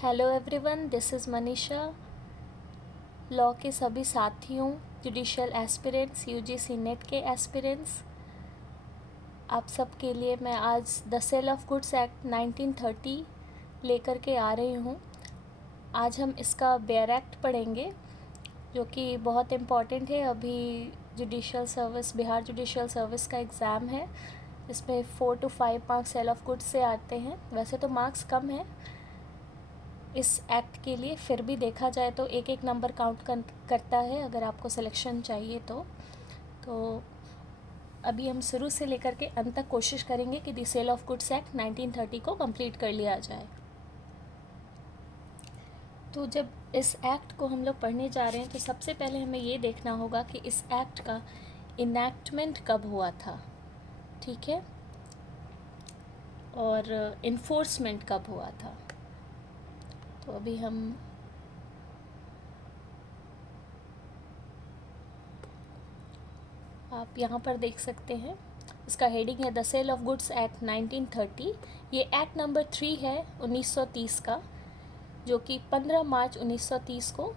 Hello everyone, this is Manisha. Law के सभी साथियों, जुडिशियल एस्पिरेंट्स, यूजीसी नेट के एस्पिरेंट्स, आप सब के लिए मैं आज the sale of goods act 1930 लेकर के आ रही हूँ। आज हम इसका बेयर एक्ट पढ़ेंगे, जो कि बहुत इम्पॉर्टेंट है। अभी judicial service, Bihar judicial service का एग्ज़ाम है। इसमें 4 to 5 marks sale of goods से आते हैं। वैसे तो मार्क्स कम है इस एक्ट के लिए, फिर भी देखा जाए तो एक एक नंबर काउंट करता है अगर आपको सिलेक्शन चाहिए तो अभी हम शुरू से लेकर के अंत तक कोशिश करेंगे कि the sale of goods act 1930 को कंप्लीट कर लिया जाए। तो जब इस एक्ट को हम लोग पढ़ने जा रहे हैं तो सबसे पहले हमें ये देखना होगा कि इस एक्ट का इनैक्टमेंट कब हुआ था, ठीक है, और इन्फोर्समेंट कब हुआ था। तो अभी हम आप यहाँ पर देख सकते हैं, इसका हेडिंग है the sale of goods act 1930। ये एक्ट नंबर 3 है 1930 का, जो कि 15 मार्च 1930 को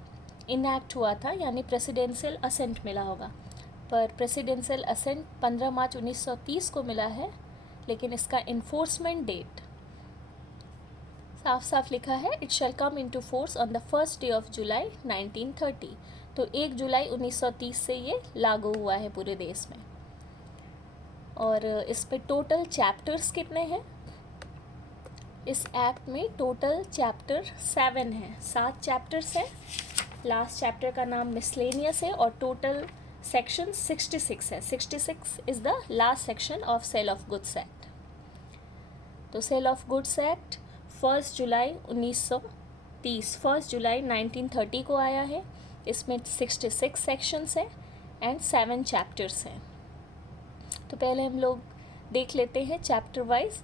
इनैक्ट हुआ था, यानी प्रेसिडेंशियल असेंट मिला होगा। पर प्रेसिडेंशियल असेंट 15 मार्च 1930 को मिला है, लेकिन इसका इन्फोर्समेंट डेट साफ साफ लिखा है, it shall come into force on the first day of July 1930। तो 1 जुलाई 1930 से ये लागू हुआ है पूरे देश में। और इस पे टोटल चैप्टर्स कितने हैं? इस एक्ट में टोटल चैप्टर 7 हैं, 7 चैप्टर्स हैं। लास्ट चैप्टर का नाम मिसलेनियस है और टोटल सेक्शन 66 है। 66 is the last section of sale of goods act. तो सेल ऑफ गुड्स एक्ट 1 जुलाई 1930, 1 जुलाई 1930 को आया है। इसमें 66 सेक्शंस हैं एंड 7 चैप्टर्स हैं। तो पहले हम लोग देख लेते हैं चैप्टर वाइज,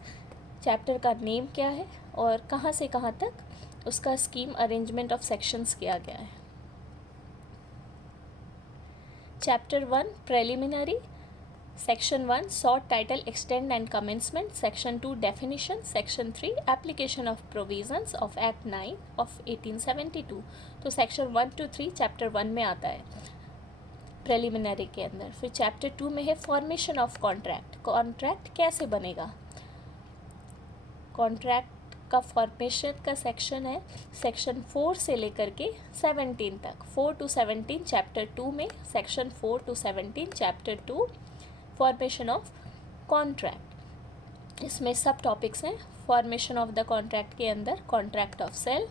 चैप्टर का नेम क्या है और कहाँ से कहाँ तक उसका स्कीम अरेंजमेंट ऑफ सेक्शंस किया गया है। Chapter 1 preliminary, section 1 short title extend and commencement, section 2 definition, section 3 application of provisions of act 9 of 1872। तो सेक्शन 1 to 3 चैप्टर 1 में आता है प्रेलिमिनरी के अंदर। फिर चैप्टर 2 में है फॉर्मेशन ऑफ कॉन्ट्रैक्ट, कॉन्ट्रैक्ट कैसे बनेगा। कॉन्ट्रैक्ट का फॉर्मेशन का सेक्शन है सेक्शन 4 से लेकर के 17 तक, 4 to 17 चैप्टर 2 में, section 4 to 17 chapter 2 formation of contract. इसमें सब टॉपिक्स हैं। फॉर्मेशन ऑफ द कॉन्ट्रैक्ट के अंदर contract of sale,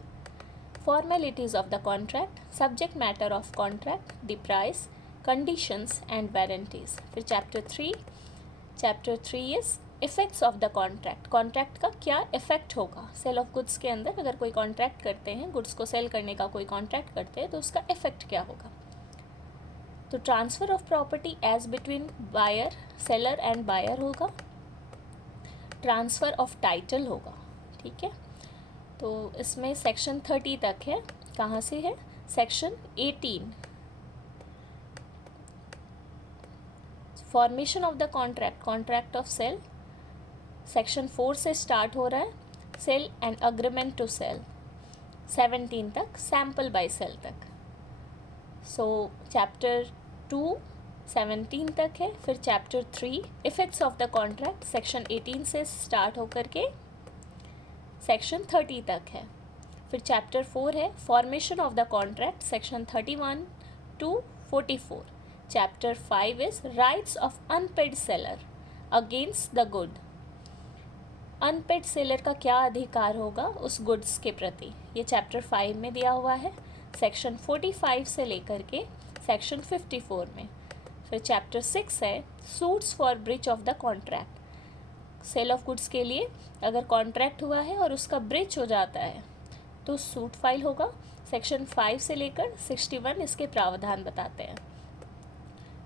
formalities of the contract, subject matter of contract, the price, conditions and warranties. फिर chapter 3 is effects of the contract, contract का क्या effect होगा cell of goods के अंदर। अगर कोई कॉन्ट्रैक्ट करते हैं, गुड्स को सेल करने का कोई कॉन्ट्रैक्ट करते हैं, तो उसका इफ़ेक्ट क्या होगा। तो transfer of property as between buyer, seller and buyer होगा। ट्रांसफ़र ऑफ टाइटल होगा, ठीक है। तो इसमें सेक्शन 30 तक है। कहाँ से है? Section 18 formation of the contract, contract of sale, section 4 से स्टार्ट हो रहा है, sale and agreement to sale 17 तक, सैम्पल बाय सेल तक। सो चैप्टर 2 17 तक है। फिर chapter 3 effects of the contract, section 18 से स्टार्ट होकर के सेक्शन 30 तक है। फिर चैप्टर 4 है formation of the contract, section 31 to 44। Chapter 5 is rights of unpaid seller against the good, unpaid seller का क्या अधिकार होगा उस गुड्स के प्रति, ये चैप्टर 5 में दिया हुआ है, सेक्शन 45 से लेकर के सेक्शन 54 में। फिर चैप्टर 6 है suits for breach of the contract, sale of goods के लिए अगर कॉन्ट्रैक्ट हुआ है और उसका ब्रीच हो जाता है तो सूट फाइल होगा। सेक्शन 5 से लेकर 61 इसके प्रावधान बताते हैं।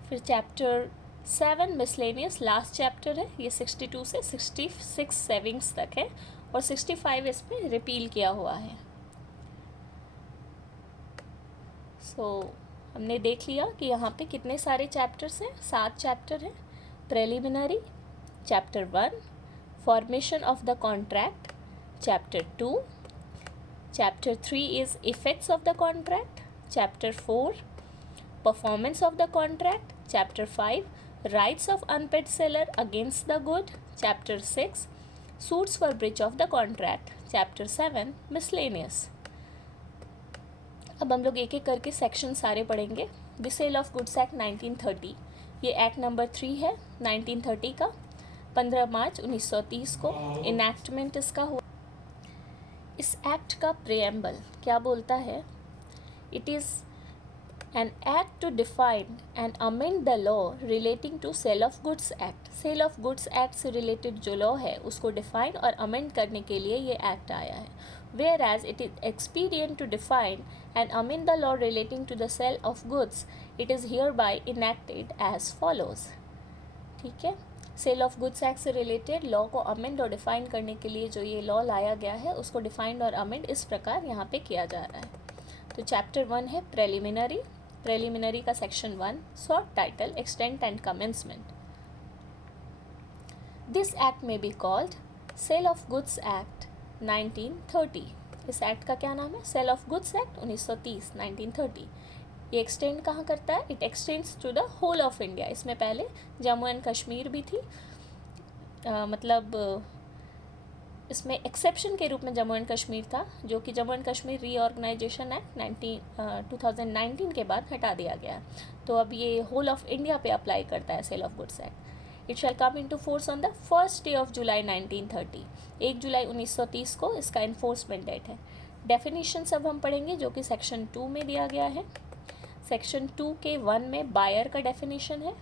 फिर चैप्टर 7 मिसलेनियस लास्ट चैप्टर है, ये 62 से 66 सेविंग्स तक है और 65 इसमें रिपील किया हुआ है। हमने देख लिया कि यहाँ पे कितने सारे चैप्टर्स हैं, 7 चैप्टर हैं। Preliminary chapter 1, formation of the contract chapter 2, Chapter 3 is effects of the contract. Chapter 4, performance of the contract. Chapter 5, rights of unpaid seller against the good. Chapter 6, suits for breach of the contract. Chapter 7, miscellaneous. अब हम लोग एक एक करके section सारे पढ़ेंगे. The sale of goods act 1930, ये act number 3 है 1930 का. 15 मार्च 1930 को इनैक्टमेंट इसका हुआ. इस एक्ट का प्रेएम्बल क्या बोलता है? It is an act to define and amend the law relating to sale of goods act. Sale of goods act से रिलेटेड जो लॉ है उसको डिफाइन और अमेंड करने के लिए ये एक्ट आया है. Whereas it is expedient to define and amend the law relating to the sale of goods, it is hereby enacted as follows. ठीक है, सेल ऑफ गुड्स एक्ट से रिलेटेड लॉ को अमेंड और डिफाइन करने के लिए जो ये लॉ लाया गया है उसको डिफाइंड और अमेंड इस प्रकार यहाँ पे किया जा रहा है. तो चैप्टर 1 है प्रेलिमिनरी. प्रेलिमिनरी का section 1, short title, extent and commencement. This act may be called sale of goods act 1930. इस एक्ट का क्या नाम है? Sale of goods act 1930 1930. ये एक्सटेंड कहाँ करता है? It extends to the whole of India. इसमें पहले जम्मू एंड कश्मीर भी थी, मतलब इसमें एक्सेप्शन के रूप में जम्मू एंड कश्मीर था, जो कि Jammu and Kashmir reorganisation act 2019 के बाद हटा दिया गया. तो अब ये होल ऑफ इंडिया पे अप्लाई करता है sale of goods act. It shall come into force on the first day of July 1930. 1 जुलाई 1930 को इसका इन्फोर्समेंट डेट है. डेफिनेशन सब हम पढ़ेंगे जो कि सेक्शन 2 में दिया गया है. सेक्शन 2 के 1 में बायर का डेफिनेशन है.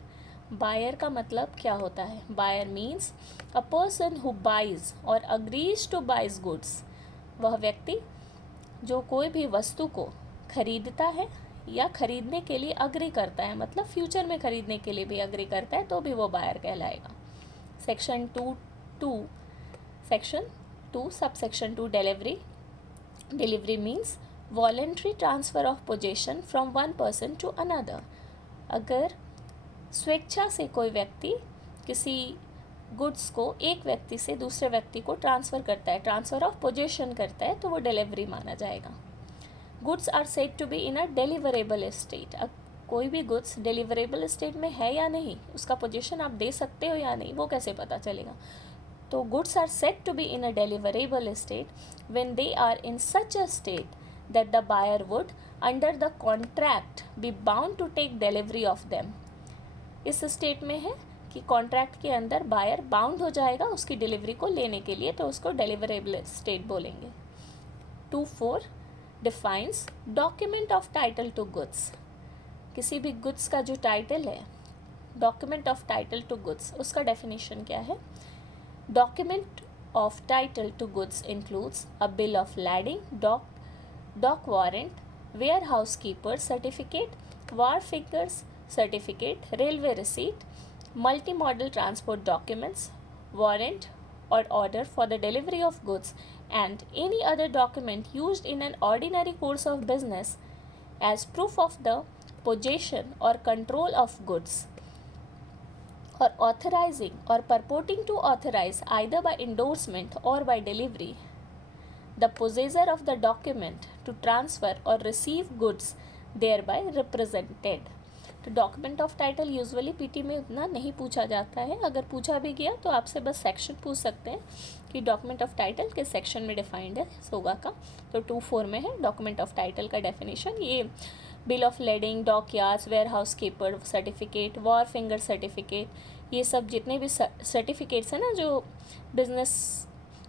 बायर का मतलब क्या होता है? Buyer means a person who buys और अग्रीज टू बाइज गुड्स. वह व्यक्ति जो कोई भी वस्तु को खरीदता है या खरीदने के लिए अग्री करता है, मतलब फ्यूचर में खरीदने के लिए भी अग्री करता है, तो भी वो बायर कहलाएगा. Section 2 sub section 2 delivery. Delivery means voluntary transfer of possession from one person to another. अगर स्वेच्छा से कोई व्यक्ति किसी गुड्स को एक व्यक्ति से दूसरे व्यक्ति को ट्रांसफ़र करता है, ट्रांसफ़र ऑफ पोजेशन करता है, तो वो डिलीवरी माना जाएगा. Goods are said to be in a deliverable state. अब कोई भी गुड्स डिलीवरेबल स्टेट में है या नहीं, उसका पोजीशन आप दे सकते हो या नहीं, वो कैसे पता चलेगा? तो goods are said to be in a deliverable state when they are in such a state that the buyer would under the contract be bound to take delivery of them. इस स्टेट में है कि contract के अंदर buyer bound हो जाएगा उसकी delivery को लेने के लिए, तो उसको डिलीवरेबल स्टेट बोलेंगे. 2.4 defines document of title to goods. किसी भी गुड्स का जो टाइटल है, document of title to goods, उसका डेफिनेशन क्या है? Document of title to goods includes a bill of lading, dock warrant, warehouse keeper certificate, wharfinger's certificate, railway receipt, multimodal transport documents, warrant or order for the delivery of goods, and any other document used in an ordinary course of business as proof of the possession or control of goods, or authorizing or purporting to authorize either by endorsement or by delivery the possessor of the document to transfer or receive goods thereby represented. तो document of title usually PT में उतना नहीं पूछा जाता है. अगर पूछा भी गया तो आपसे बस सेक्शन पूछ सकते हैं कि डॉक्यूमेंट ऑफ टाइटल किस सेक्शन में डिफाइंड है सोगा का. तो 2.4 में है डॉक्यूमेंट ऑफ टाइटल का डेफिनेशन. ये bill of lading, dock yards, warehouse keeper certificate, wharfinger certificate, ये सब जितने भी सर्टिफिकेट्स हैं ना जो बिजनेस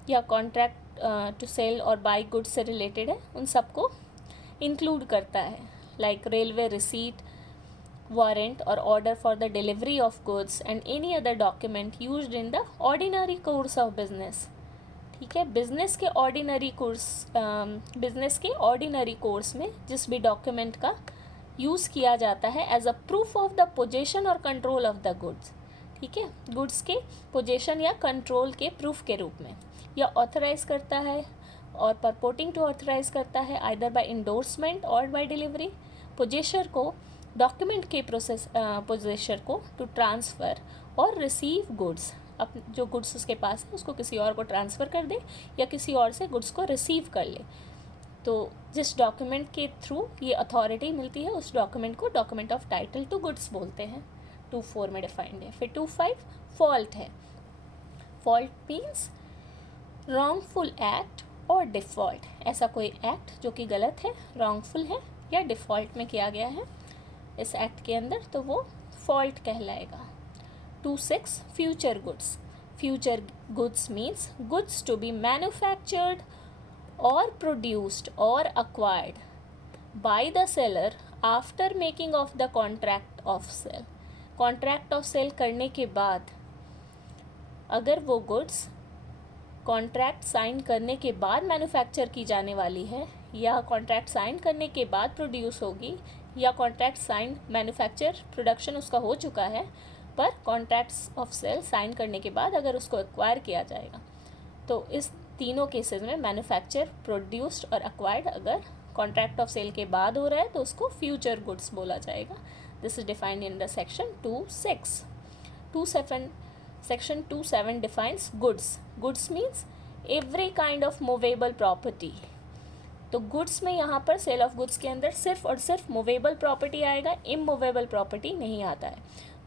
या कॉन्ट्रैक्ट टू सेल और बाई गुड्स से रिलेटेड है, उन सबको इंक्लूड करता है. Like railway receipt, warrant or order for the delivery of goods and any other document used in the ordinary course of business. ठीक है, बिजनेस के ऑर्डिनरी कोर्स में जिस भी डॉक्यूमेंट का यूज़ किया जाता है as a proof of the possession और कंट्रोल ऑफ द गुड्स. ठीक है, गुड्स के पोजेशन या कंट्रोल के प्रूफ के रूप में, या ऑथराइज करता है और परपोर्टिंग टू ऑथराइज करता है आइदर बाय इंडोर्समेंट और बाय डिलीवरी पोजेशर को, डॉक्यूमेंट के पोजेशर को टू ट्रांसफ़र और रिसीव गुड्स, अब जो गुड्स उसके पास है उसको किसी और को ट्रांसफ़र कर दे या किसी और से गुड्स को रिसीव कर ले. तो जिस डॉक्यूमेंट के थ्रू ये अथॉरिटी मिलती है उस डॉक्यूमेंट को document of title to goods बोलते हैं। 2.4 में डिफाइंड है। फिर 2.5 फॉल्ट है। फॉल्ट मीन्स रॉन्गफुल एक्ट और डिफ़ॉल्ट, ऐसा कोई एक्ट जो कि गलत है, रॉन्गफुल है या डिफ़ॉल्ट में किया गया है इस एक्ट के अंदर, तो वो फॉल्ट कहलाएगा। 2.6 future goods. Future goods means goods to be manufactured or produced or acquired by the seller after making of the contract of sale। contract of sale करने के बाद अगर वो गुड्स कॉन्ट्रैक्ट साइन करने के बाद मैन्युफैक्चर की जाने वाली है, या कॉन्ट्रैक्ट साइन करने के बाद प्रोड्यूस होगी, या कॉन्ट्रैक्ट साइन मैन्युफैक्चर प्रोडक्शन उसका हो चुका है पर कॉन्ट्रैक्ट्स ऑफ सेल साइन करने के बाद अगर उसको एक्वायर किया जाएगा, तो इस तीनों केसेस में मैन्युफैक्चर, प्रोड्यूस्ड और एक्वायर्ड अगर कॉन्ट्रैक्ट ऑफ सेल के बाद हो रहा है तो उसको फ्यूचर गुड्स बोला जाएगा। This is defined in the section 2.6। 2.7 section 2.7 defines goods. Goods means every kind of movable property. तो गुड्स में यहाँ पर सेल ऑफ गुड्स के अंदर सिर्फ और सिर्फ मूवेबल प्रॉपर्टी आएगा, इमूवेबल प्रॉपर्टी नहीं आता है।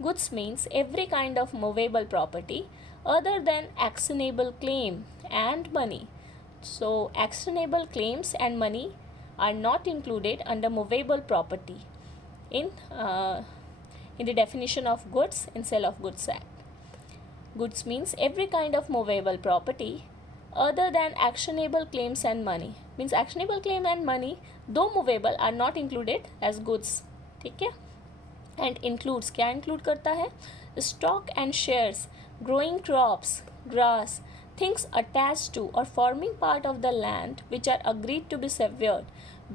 Goods means every kind of movable property other than actionable claim and money. So actionable claims and money are not included under movable property in the definition of goods in Sale of Goods Act. Goods means every kind of movable property other than actionable claims and money. Means actionable claim and money though movable are not included as goods. ठीक है? And includes, क्या include करता है? Stock and shares, growing crops, grass, things attached to or forming part of the land which are agreed to be severed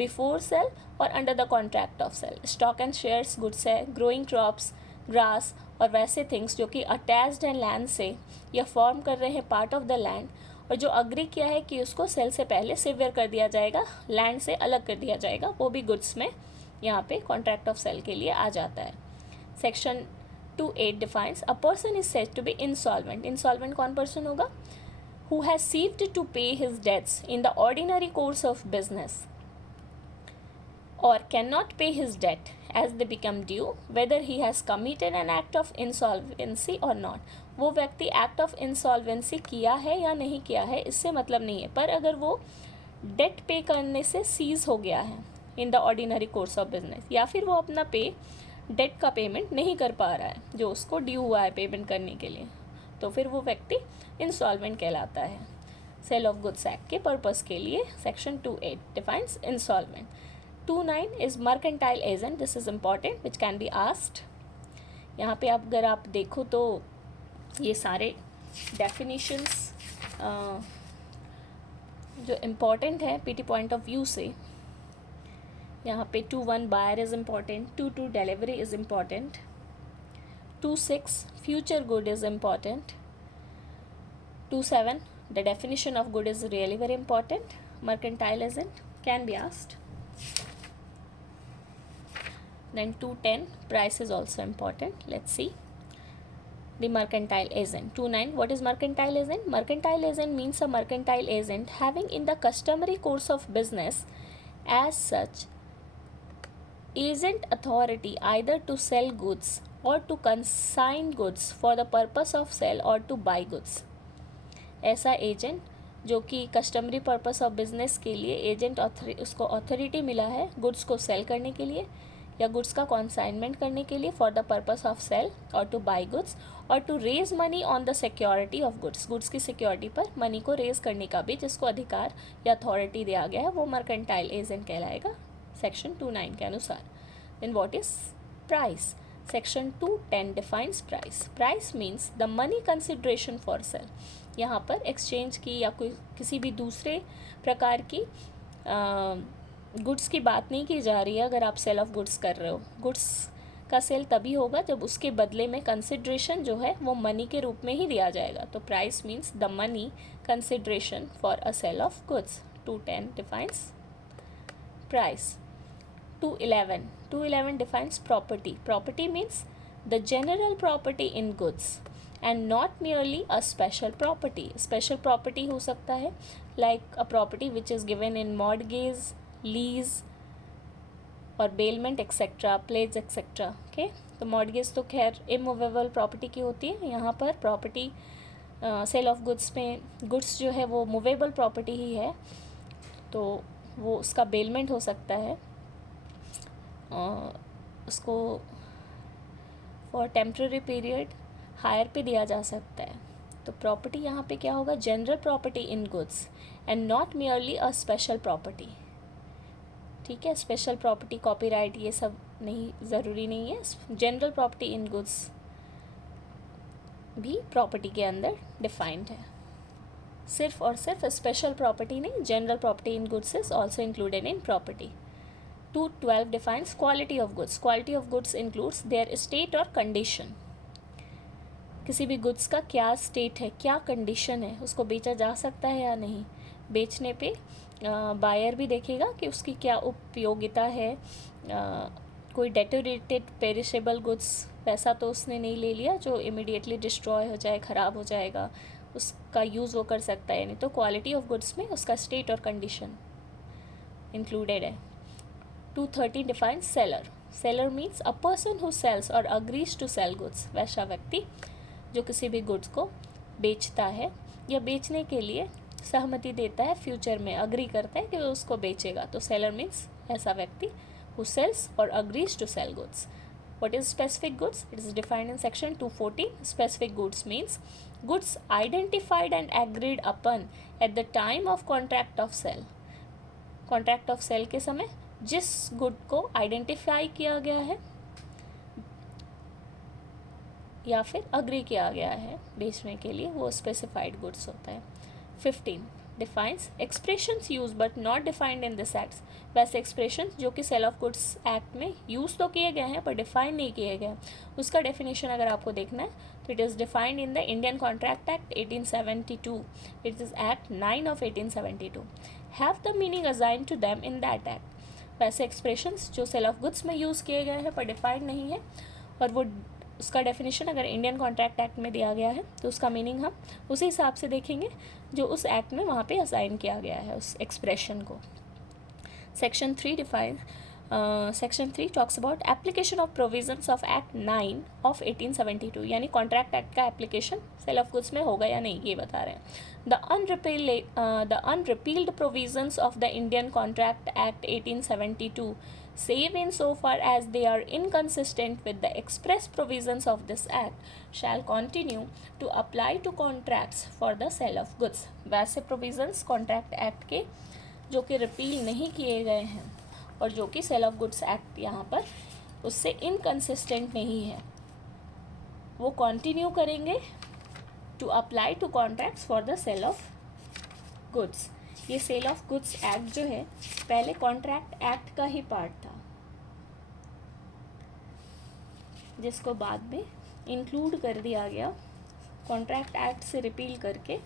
before sale or under the contract of sale। stock and shares goods है, growing crops, grass और वैसे things जो कि attached हैं land से या form कर रहे हैं part of the land और जो agree किया है कि उसको sale से पहले sever कर दिया जाएगा, land से अलग कर दिया जाएगा, वो भी goods में यहाँ पे contract of sale के लिए आ जाता है। Section 2.8 defines a person is said to be insolvent। insolvent कौन person होगा? who has ceased to pay his debts in the ordinary course of business or cannot pay his debt as they become due whether he has committed an act of insolvency or not। वो व्यक्ति act of insolvency किया है या नहीं किया है इससे मतलब नहीं है, पर अगर वो debt पे करने से सीज हो गया है in the ordinary course of business, या फिर वो अपना पे डेट का पेमेंट नहीं कर पा रहा है जो उसको ड्यू हुआ है पेमेंट करने के लिए, तो फिर वो व्यक्ति इंसॉल्वेंट कहलाता है। सेल ऑफ गुड्स एक्ट के पर्पस के लिए section 2.8 defines insolvent. 2.9 is mercantile agent. This is important which can be asked. यहाँ पे आप अगर आप देखो तो ये सारे डेफिनेशंस जो इम्पॉर्टेंट है पीटी पॉइंट ऑफ व्यू से, यहाँ पे 2.1 buyer is important, 2.2 delivery is important, 2.6 future good is important, 2.7 the definition of good is really very important, mercantile agent can be asked. Then 2.10 price is also important. Let's see the mercantile agent. 2.9 what is mercantile agent? Mercantile agent means a mercantile agent having in the customary course of business as such agent authority either to sell goods or to consign goods for the purpose of sale or to buy goods। ऐसा agent जो कि customary purpose of business के लिए agent उसको authority मिला है goods को cell करने के लिए या गुड्स का कॉन्साइनमेंट करने के लिए for the purpose of sale और टू बाई गुड्स और to raise money on the security of goods. Goods की सिक्योरिटी पर मनी को रेज करने का भी जिसको अधिकार या अथॉरिटी दिया गया है वो मर्केंटाइल एजेंट कहलाएगा सेक्शन 2.9 के अनुसार। Then what is price? Section 2.10 defines price. Price means the money consideration for sale. यहाँ पर एक्सचेंज की या कोई किसी भी दूसरे प्रकार की गुड्स की बात नहीं की जा रही है। अगर आप सेल ऑफ गुड्स कर रहे हो, गुड्स का सेल तभी होगा जब उसके बदले में कंसिडरेशन जो है वो मनी के रूप में ही दिया जाएगा। तो price means the money consideration for a sale of goods. 2.10 defines price. 2.11 defines property. Property means the general property in goods and not merely a special property. Special property हो सकता है like a property which is given in mortgage, lease और bailment etcetera, pledge etcetera. Okay, तो mortgage तो खैर immovable property की होती है. यहाँ पर प्रॉपर्टी सेल ऑफ गुड्स में गुड्स जो है वो मूवेबल प्रॉपर्टी ही है, तो वो उसका बेलमेंट हो सकता है. उसको फॉर टेम्प्रेरी पीरियड हायर पे दिया जा सकता है. तो प्रॉपर्टी यहाँ पे क्या होगा, general property in goods and not merely a special property. ठीक है, स्पेशल प्रॉपर्टी, कॉपीराइट, ये सब नहीं, ज़रूरी नहीं है. जनरल प्रॉपर्टी इन गुड्स भी प्रॉपर्टी के अंदर डिफाइंड है. सिर्फ और सिर्फ स्पेशल प्रॉपर्टी नहीं, general property in goods is also included in property. 212 defines quality of goods. Quality of goods includes their state और condition. किसी भी गुड्स का क्या स्टेट है, क्या कंडीशन है, उसको बेचा जा सकता है या नहीं. बेचने पे बायर भी देखेगा कि उसकी क्या उपयोगिता है. कोई डेटोरेटेड पेरिशेबल गुड्स वैसा तो उसने नहीं ले लिया जो इमिडिएटली डिस्ट्रॉय हो जाए, ख़राब हो जाएगा, उसका यूज़ वो कर सकता है नहीं. तो क्वालिटी ऑफ गुड्स में उसका स्टेट और कंडीशन इंक्लूडेड है. 213 defines seller. Seller means a person who sells or agrees to sell goods. वैसा व्यक्ति जो किसी भी गुड्स को बेचता है या बेचने के लिए सहमति देता है, फ्यूचर में अग्री करता है कि वो उसको बेचेगा. तो सेलर मीन्स ऐसा व्यक्ति who sells or agrees to sell goods. What is specific goods? It is defined in section 214. Specific goods means goods identified and agreed upon at the time of contract of sale. Contract of sale के समय जिस good को identify किया गया है या फिर agree किया गया है बेचने के लिए, वो स्पेसिफाइड गुड्स होता है. 15 defines expressions use but not defined in this act. वैसे एक्सप्रेशंस जो कि सेल ऑफ गुड्स एक्ट में यूज़ तो किए गए हैं पर डिफाइन नहीं किए गए, उसका डेफिनेशन अगर आपको देखना है तो it is defined in the Indian contract act 1872. It is act 9 of 1872. Have the meaning assign to them in that act. वैसे एक्सप्रेशंस जो सेल ऑफ गुड्स में यूज़ किए गए हैं पर डिफाइंड नहीं है, और वो उसका डेफिनेशन अगर इंडियन कॉन्ट्रैक्ट एक्ट में दिया गया है तो उसका मीनिंग हम उसी हिसाब से देखेंगे जो उस एक्ट में वहाँ पे असाइन किया गया है उस एक्सप्रेशन को. Section 3 define section 3 talks about application of provisions of act 9 of 1872. यानी कॉन्ट्रैक्ट एक्ट का एप्लीकेशन सेल ऑफ गुड्स में होगा या नहीं, ये बता रहे हैं. The unrepealed provisions of the Indian Contract Act 1872, save in so far as they are inconsistent with the express provisions of this act, shall continue to apply to contracts for the sale of goods. वैसे provisions contract act के जो कि repeal नहीं किए गए हैं और जो कि सेल ऑफ गुड्स एक्ट यहाँ पर उससे इनकन्सिस्टेंट नहीं है, वो कंटिन्यू करेंगे to apply to contracts for the sale of goods. ये सेल ऑफ गुड्स एक्ट जो है पहले कॉन्ट्रैक्ट एक्ट का ही पार्ट था, जिसको बाद में इंक्लूड कर दिया गया, कॉन्ट्रैक्ट एक्ट से रिपील करके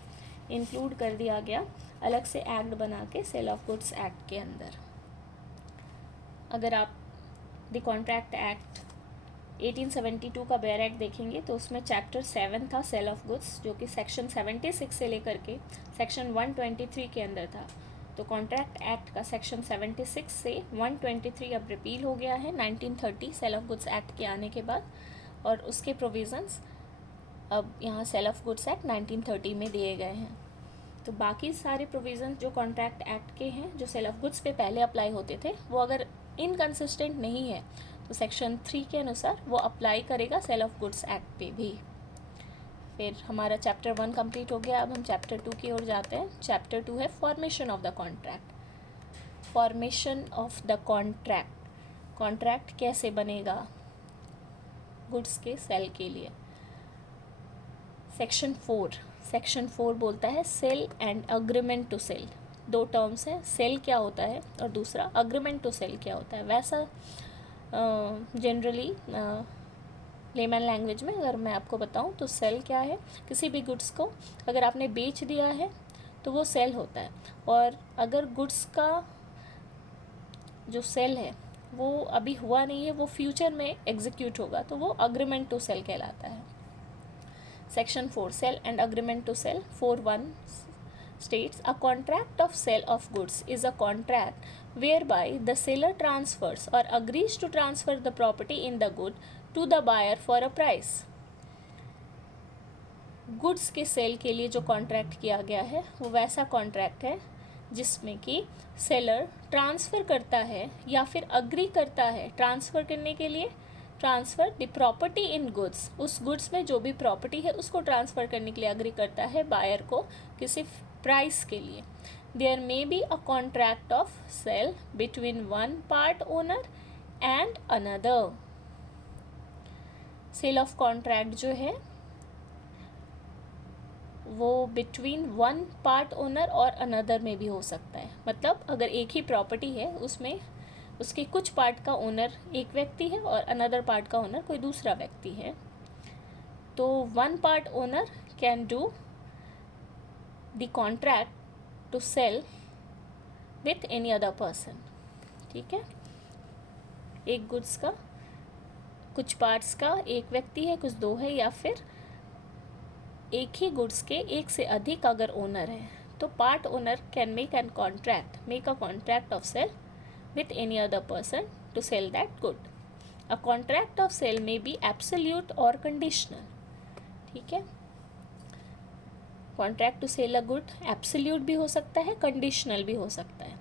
इंक्लूड कर दिया गया अलग से एक्ट बना के सेल ऑफ गुड्स एक्ट के अंदर. अगर आप द कॉन्ट्रैक्ट एक्ट 1872 का बेयर एक्ट देखेंगे तो उसमें चैप्टर 7 था सेल ऑफ गुड्स, जो कि सेक्शन 76 से लेकर के सेक्शन 123 के अंदर था. तो कॉन्ट्रैक्ट एक्ट का सेक्शन 76 से 123 अब रिपील हो गया है 1930 सेल ऑफ गुड्स एक्ट के आने के बाद, और उसके प्रोविज़न्स अब यहाँ सेल ऑफ गुड्स एक्ट 1930 में दिए गए हैं. तो बाकी सारे प्रोविज़न्स जो कॉन्ट्रैक्ट एक्ट के हैं जो सेल ऑफ गुड्स पे पहले अप्लाई होते थे, वो अगर इनकन्सिस्टेंट नहीं है तो सेक्शन 3 के अनुसार वो अप्लाई करेगा सेल ऑफ गुड्स एक्ट पे भी. फिर हमारा चैप्टर 1 कंप्लीट हो गया. अब हम चैप्टर 2 की ओर जाते हैं. चैप्टर 2 है formation of the contract. Formation of the contract, contract कैसे बनेगा गुड्स के सेल के लिए. सेक्शन 4 बोलता है sale and agreement to sale. दो टर्म्स हैं, सेल क्या होता है और दूसरा अग्रीमेंट टू सेल क्या होता है. वैसा जनरली लेमन लैंग्वेज में अगर मैं आपको बताऊं तो सेल क्या है, किसी भी गुड्स को अगर आपने बेच दिया है तो वो सेल होता है, और अगर गुड्स का जो सेल है वो अभी हुआ नहीं है, वो फ्यूचर में एग्जीक्यूट होगा, तो वो अग्रीमेंट टू सेल कहलाता है. Section 4, Sale and Agreement to Sell. 4.1 states, a contract of sale of goods is a contract whereby the seller transfers or agrees to transfer the property in the good to the buyer for a price. Goods के cell के लिए जो contract किया गया है वो वैसा contract है जिसमें कि सेलर ट्रांसफ़र करता है या फिर अग्री करता है ट्रांसफ़र करने के लिए, transfer the property in goods, उस गुड्स में जो भी प्रॉपर्टी है उसको ट्रांसफ़र करने के लिए अग्री करता है बायर को किसी प्राइस के लिए. There may be a contract of sale between one part owner and another. Sale of contract जो है वो बिटवीन वन पार्ट ओनर और अनदर में भी हो सकता है. मतलब अगर एक ही प्रॉपर्टी है उसमें उसके कुछ पार्ट का ओनर एक व्यक्ति है और अनदर पार्ट का ओनर कोई दूसरा व्यक्ति है, तो one part owner can do the contract to sale with any other person. ठीक है, एक गुड्स का कुछ पार्ट्स का एक व्यक्ति है, कुछ दो है, या फिर एक ही गुड्स के एक से अधिक अगर ओनर है तो part owner can make a contract of sale with any other person to sell that good. A contract of sale may be absolute or conditional. ठीक है, contract to sale a good absolute भी हो सकता है, conditional भी हो सकता है.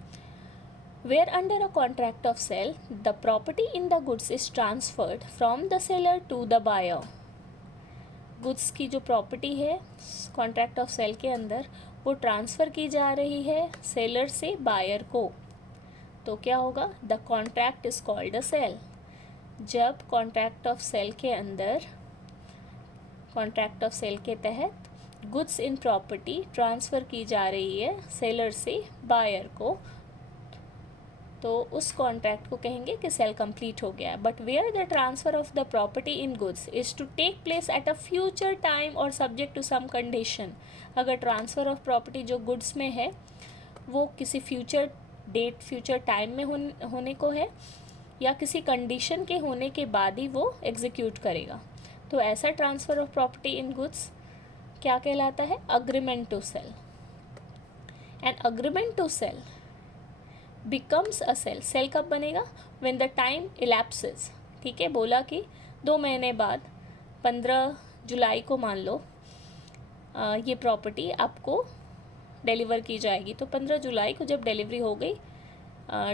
Where under a contract of sale the property in the goods is transferred from the seller to the buyer. Goods की जो प्रॉपर्टी है कॉन्ट्रैक्ट ऑफ सेल के अंदर वो ट्रांसफ़र की जा रही है सेलर से बायर को, तो क्या होगा? The contract is called a sale. जब कॉन्ट्रैक्ट ऑफ सेल के अंदर कॉन्ट्रैक्ट ऑफ सेल के तहत गुड्स इन प्रॉपर्टी ट्रांसफ़र की जा रही है सेलर से बायर को, तो उस कॉन्ट्रैक्ट को कहेंगे कि सेल कंप्लीट हो गया. But where the transfer of the property in goods is to take place at a future time और सब्जेक्ट टू सम कंडीशन. अगर ट्रांसफ़र ऑफ प्रॉपर्टी जो गुड्स में है वो किसी फ्यूचर डेट फ्यूचर टाइम में होने को है या किसी कंडीशन के होने के बाद ही वो एग्जीक्यूट करेगा, तो ऐसा transfer of property in goods क्या कहलाता है? Agreement to sell. An agreement to sell becomes a sale. Sale कब बनेगा? When the time elapses. ठीक है, बोला कि 2 महीने बाद 15 जुलाई को मान लो ये प्रॉपर्टी आपको डिलीवर की जाएगी, तो 15 जुलाई को जब डिलीवरी हो गई,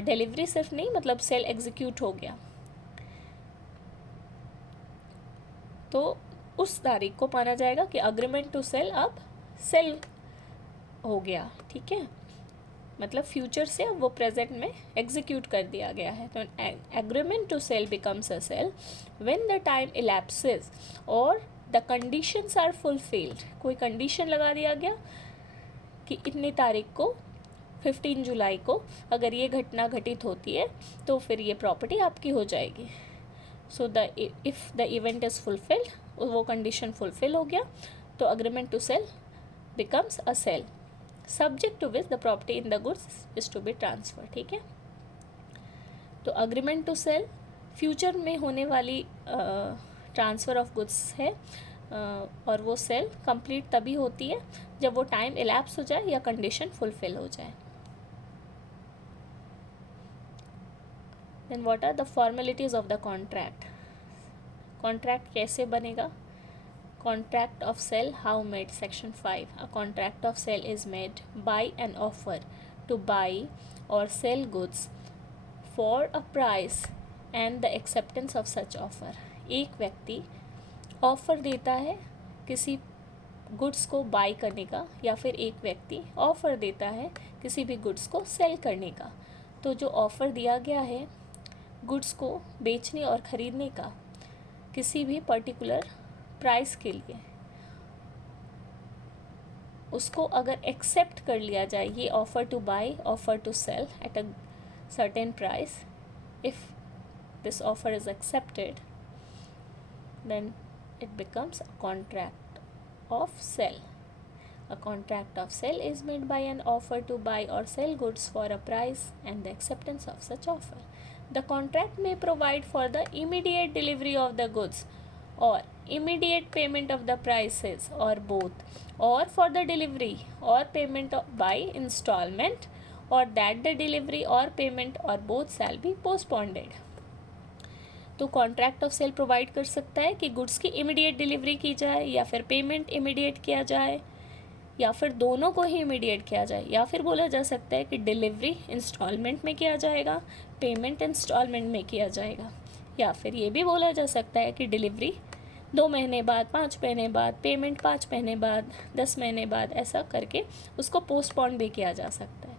डिलीवरी सिर्फ नहीं मतलब सेल एग्जीक्यूट हो गया, तो उस तारीख को माना जाएगा कि अग्रीमेंट टू सेल अब सेल हो गया. ठीक है, मतलब फ्यूचर से अब वो प्रेजेंट में एग्जीक्यूट कर दिया गया है. तो agreement to sell becomes a sale when the time elapses और द कंडीशंस आर फुलफिल्ड. कोई कंडीशन लगा दिया गया कि इतनी तारीख को 15 जुलाई को अगर ये घटना घटित होती है तो फिर ये प्रॉपर्टी आपकी हो जाएगी. So if the event is fulfilled, वो कंडीशन फुलफिल हो गया, तो agreement to sell becomes a sale subject to which the property in the goods is to be transfer. ठीक है, तो अग्रीमेंट टू सेल फ्यूचर में होने वाली ट्रांसफ़र ऑफ गुड्स है और वो सेल कंप्लीट तभी होती है जब वो टाइम इलैप्स हो जाए या कंडीशन फुलफिल हो जाए. Then what are the formalities of the contract. Contract कैसे बनेगा? Contract of sale how made. Section 5, a contract of sale is made by an offer to buy और sell goods for a price and the acceptance of such offer. एक व्यक्ति offer देता है किसी goods को by करने का, या फिर एक व्यक्ति ऑफ़र देता है किसी भी गुड्स को सेल करने का. तो जो ऑफ़र दिया गया है गुड्स को बेचने और ख़रीदने का किसी भी पर्टिकुलर प्राइस के लिए, उसको अगर एक्सेप्ट कर लिया जाए, ये offer to buy, offer to sell at a certain price, if this offer is accepted then it becomes a contract of sale. A contract of sale is made by an offer to buy or sell goods for a price and the acceptance of such offer. The contract may provide for the immediate delivery of the goods or immediate payment of the prices or both, or for the delivery or payment by installment, or that the delivery or payment or both shall be postponed. तो contract of cell provide कर सकता है कि goods की immediate delivery की जाए, या फिर पेमेंट इमीडिएट किया जाए, या फिर दोनों को ही इमीडिएट किया जाए, या फिर बोला जा सकता है कि डिलीवरी इंस्टॉलमेंट में किया जाएगा, पेमेंट इंस्टॉलमेंट में किया जाएगा, या फिर ये भी बोला जा सकता है कि डिलीवरी 2 महीने बाद, 5 महीने बाद, पेमेंट 5 महीने बाद, 10 महीने बाद, ऐसा करके उसको पोस्टपोन भी किया जा सकता है।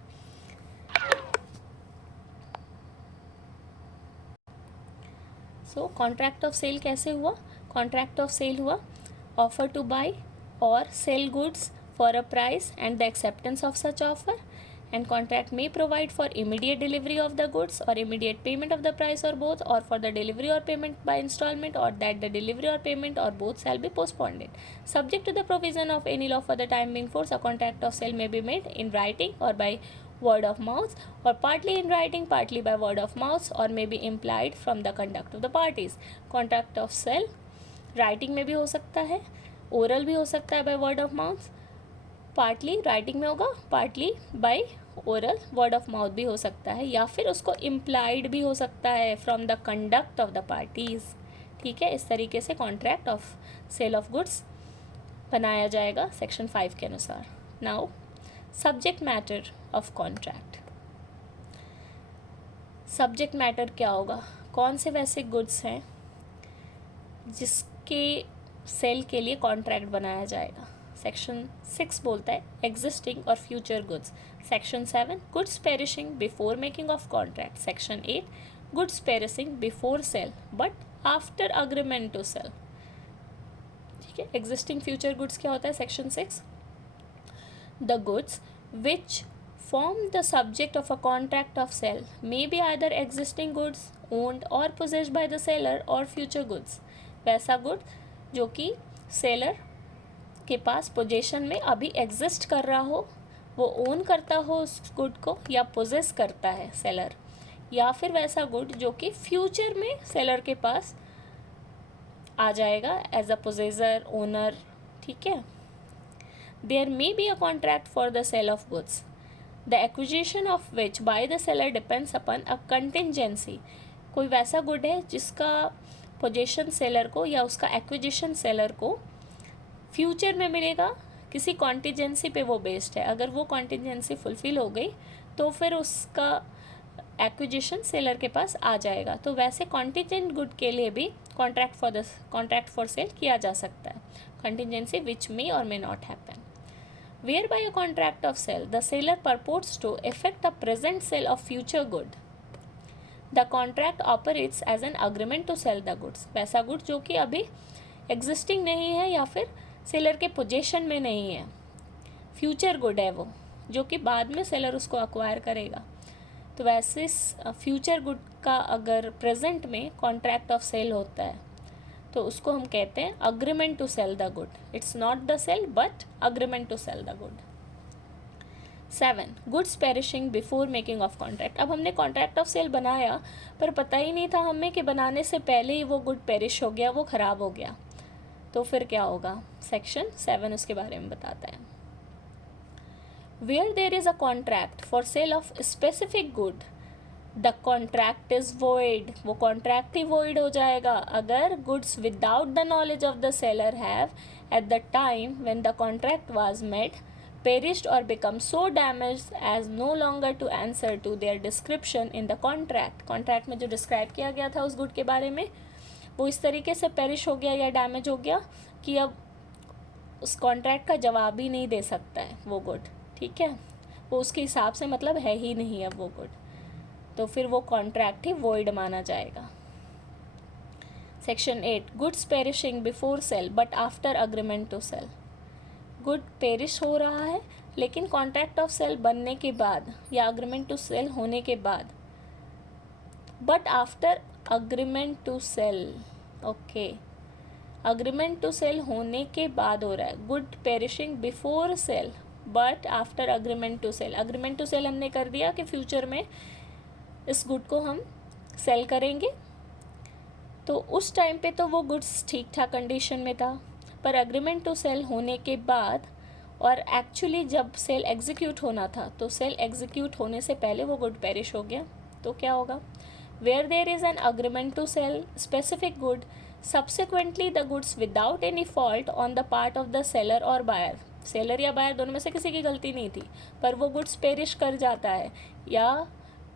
सो कॉन्ट्रैक्ट ऑफ सेल कैसे हुआ? कॉन्ट्रैक्ट ऑफ सेल हुआ ऑफर टू बाय और sell goods for a price and the acceptance of such offer, and contract may provide for immediate delivery of the goods or immediate payment of the price or both, or for the delivery or payment by installment, or that the delivery or payment or both shall be postponed. Subject to the provision of any law for the time being force, a contract of sale may be made in writing or by word of mouth, or partly in writing, partly by word of mouth, or may be implied from the conduct of the parties. Contract of sale writing में भी हो सकता है, oral भी हो सकता है, by word of mouth, partly writing में होगा, partly by oral word of mouth भी हो सकता है, या फिर उसको इम्प्लाइड भी हो सकता है from the conduct of the parties. ठीक है, इस तरीके से contract of sale of goods बनाया जाएगा सेक्शन 5 के अनुसार। Now subject matter of contract. Subject matter क्या होगा? कौन से वैसे गुड्स हैं जिसके सेल के लिए कॉन्ट्रैक्ट बनाया जाएगा? सेक्शन 6 बोलता है एग्जिस्टिंग और future goods. Section 7 goods perishing before making of contract. Section 8 goods perishing before sale but after agreement to sell. ठीक है, एग्जिस्टिंग फ्यूचर गुड्स क्या होता है? Section 6 the goods which form the subject of a contract of sale may be either existing goods owned or possessed by the seller or future goods। वैसा good जो कि seller के पास possession में अभी exist कर रहा हो, वो ओन करता हो उस गुड को, या पोजेस करता है सेलर, या फिर वैसा गुड जो कि फ्यूचर में सेलर के पास आ जाएगा एज अ पोजेसर, ओनर। ठीक है, there may be a contract for the sale of goods the acquisition of which by the seller depends upon a contingency। कोई वैसा गुड है जिसका पोजेशन सेलर को या उसका एक्विजिशन सेलर को फ्यूचर में मिलेगा, किसी कॉन्टीजेंसी पे वो बेस्ड है। अगर वो कॉन्टीजेंसी फुलफिल हो गई तो फिर उसका एक्विजिशन सेलर के पास आ जाएगा। तो वैसे कॉन्टीजेंट गुड के लिए भी कॉन्ट्रैक्ट फॉर सेल किया जा सकता है। कंटिजेंसी विच मे और may not happen. Whereby a contract of sale, the seller purports to effect a present sale of future good। The contract operates as an agreement to sell the goods। वैसा good जो कि अभी existing नहीं है या फिर seller के possession में नहीं है, फ्यूचर गुड है वो, जो कि बाद में सेलर उसको अक्वायर करेगा। तो वैसे फ्यूचर गुड का अगर प्रेजेंट में कॉन्ट्रैक्ट ऑफ सेल होता है तो उसको हम कहते हैं agreement to sell the good. It's not the sale but agreement to sell the good. 7 goods perishing before making of contract. अब हमने कॉन्ट्रैक्ट ऑफ सेल बनाया पर पता ही नहीं था हमें कि बनाने से पहले ही वो गुड पेरिश हो गया, वो ख़राब हो गया, तो फिर क्या होगा? सेक्शन 7 उसके बारे में बताता है। Where there is a contract for sale of specific good the contract is void. वो कॉन्ट्रैक्ट ही वॉइड हो जाएगा अगर goods without the knowledge of the seller have at the time when the contract was made perished और become so damaged as no longer to answer to their description in the contract. Contract में जो describe किया गया था उस good के बारे में वो इस तरीके से पेरिश हो गया या डैमेज हो गया कि अब उस कॉन्ट्रैक्ट का जवाब ही नहीं दे सकता है वो गुड। ठीक है, वो उसके हिसाब से मतलब है ही नहीं अब वो गुड, तो फिर वो कॉन्ट्रैक्ट ही वॉइड माना जाएगा। Section 8 goods perishing before sale but after agreement to sell. Good perish हो रहा है लेकिन कॉन्ट्रैक्ट ऑफ सेल बनने के बाद या अग्रीमेंट टू सेल होने के बाद, but after agreement to sell. Okay, agreement to sell होने के बाद हो रहा है। Good perishing before sale but after agreement to sell. Agreement to sell हमने कर दिया कि फ्यूचर में इस गुड को हम सेल करेंगे, तो उस टाइम पे तो वो गुड्स ठीक ठाक कंडीशन में था, पर अग्रीमेंट टू सेल होने के बाद और एक्चुअली जब सेल एग्जीक्यूट होना था तो सेल एग्जीक्यूट होने से पहले वो गुड पेरिश हो गया, तो क्या होगा? Where there is an agreement to sell specific good, subsequently the goods without any fault on the part of the seller और बायर, सेलर या बायर दोनों में से किसी की गलती नहीं थी, पर वो गुड्स पेरिश कर जाता है या